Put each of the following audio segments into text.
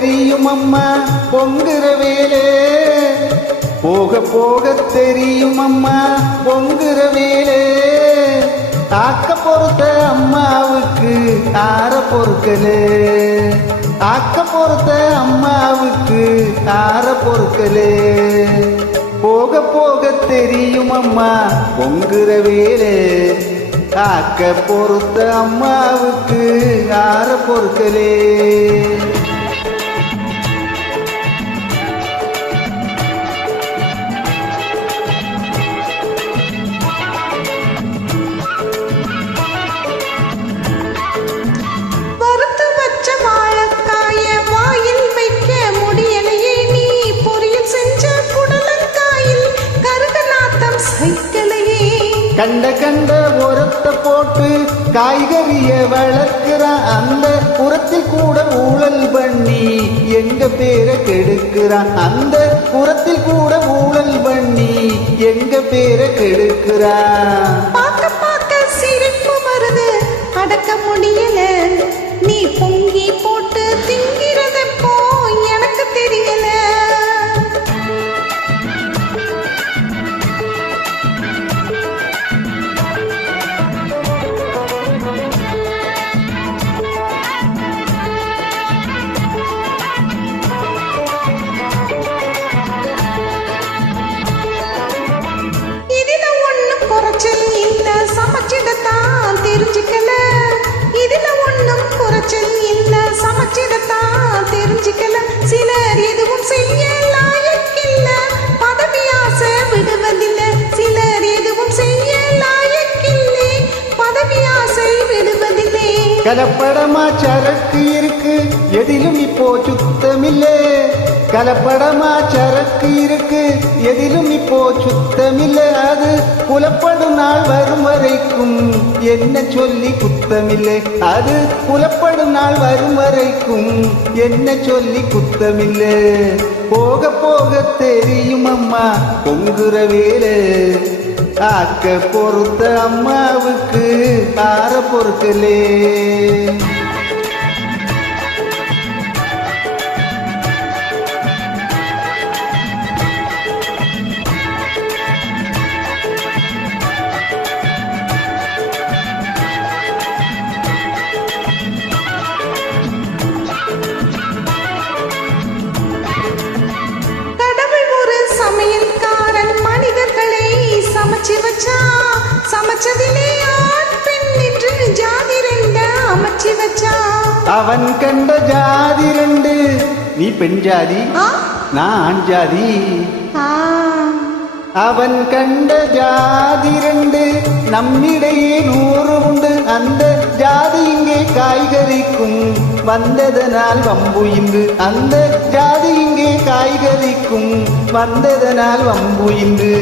தெரியும் அம்மா பொங்குற வேலே. போக போக தெரியும் அம்மா பொங்குற வேலே. ஆக்க பொறுத்த அம்மாவுக்கு ஆற பொறுக்கலே. ஆக்க பொறுத்த அம்மாவுக்கு ஆற பொறுக்கலே. போக போக தெரியும் அம்மா பொங்குற வேலே. காக்க பொறுத்த அம்மாவுக்கு ஆற பொறுக்கலே. சைக்கலையே கண்ட கண்ட உரத்தை போட்டு காய்கறிய வளர்க்கிறான் அந்த உரத்தில் கூட ஊழல் பண்ணி எங்க பேரை கெடுக்கிறான் அந்த உரத்தில் கூட ஊழல் பண்ணி எங்க பேரை கெடுக்கிறான் பார்க்க பார்க்க சிரிப்பு வருது. அடக்க முடியல. இல்ல சமைச்சிடத்தான் தெரிஞ்சுக்கல. இதுல ஒண்ணும் குறைச்சல் இல்ல. சமைச்சிடத்தான் தெரிஞ்சுக்கல. சிலர் எதுவும் செய்ய லாயக்கில்ல. பதவி ஆசை விடுவதில்லை. சிலர் எதுவும் செய்ய லாயக்கில்லை. பதவி ஆசை விடுவதில்லை. கலப்படமா சரக்கு இருக்கு. எதிலும் இப்போ சுத்தமில்லை. கலப்படமா சரக்கு இருக்கு. எதிலும் இப்போ சுத்தமில்லை அது புலப்படும் நாள் வரும் வரைக்கும் என்ன சொல்லி குத்தமில்லை. அது புலப்படும் நாள் வரும் வரைக்கும் என்ன சொல்லி குத்தமில்லை. போக போக தெரியும் அம்மா பொங்குற வேலை. ஆக்க பொறுத்த அம்மாவுக்கு ஆற பொறுக்கலே. அவன் கண்ட ஜாதி ரெண்டு. நீ பெண் ஜாதி? நான் ஆண் ஜாதி. அவன் கண்ட ஜாதி ரெண்டு. நம்மிடையே நூறு உண்டு. அந்த ஜாதி இங்கே காய்கறிக்கும். வந்ததனால் வம்பு இன்று அந்த ஜாதி இங்கே காய்கறிக்கும். வந்ததனால் வம்பு இன்று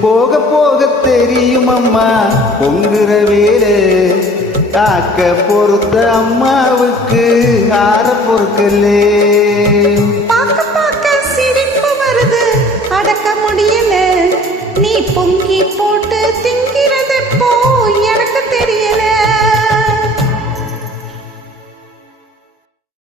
போக போக தெரியும் அம்மா. பொங்குற வேலை. காக்க பொறுத்த அம்மாவுக்கு ஆற பொறுக்கலே. பார்க்க பார்க்க சிரிப்பு வருது. அடக்க முடியல. நீ பொங்கி போட்டு திங்க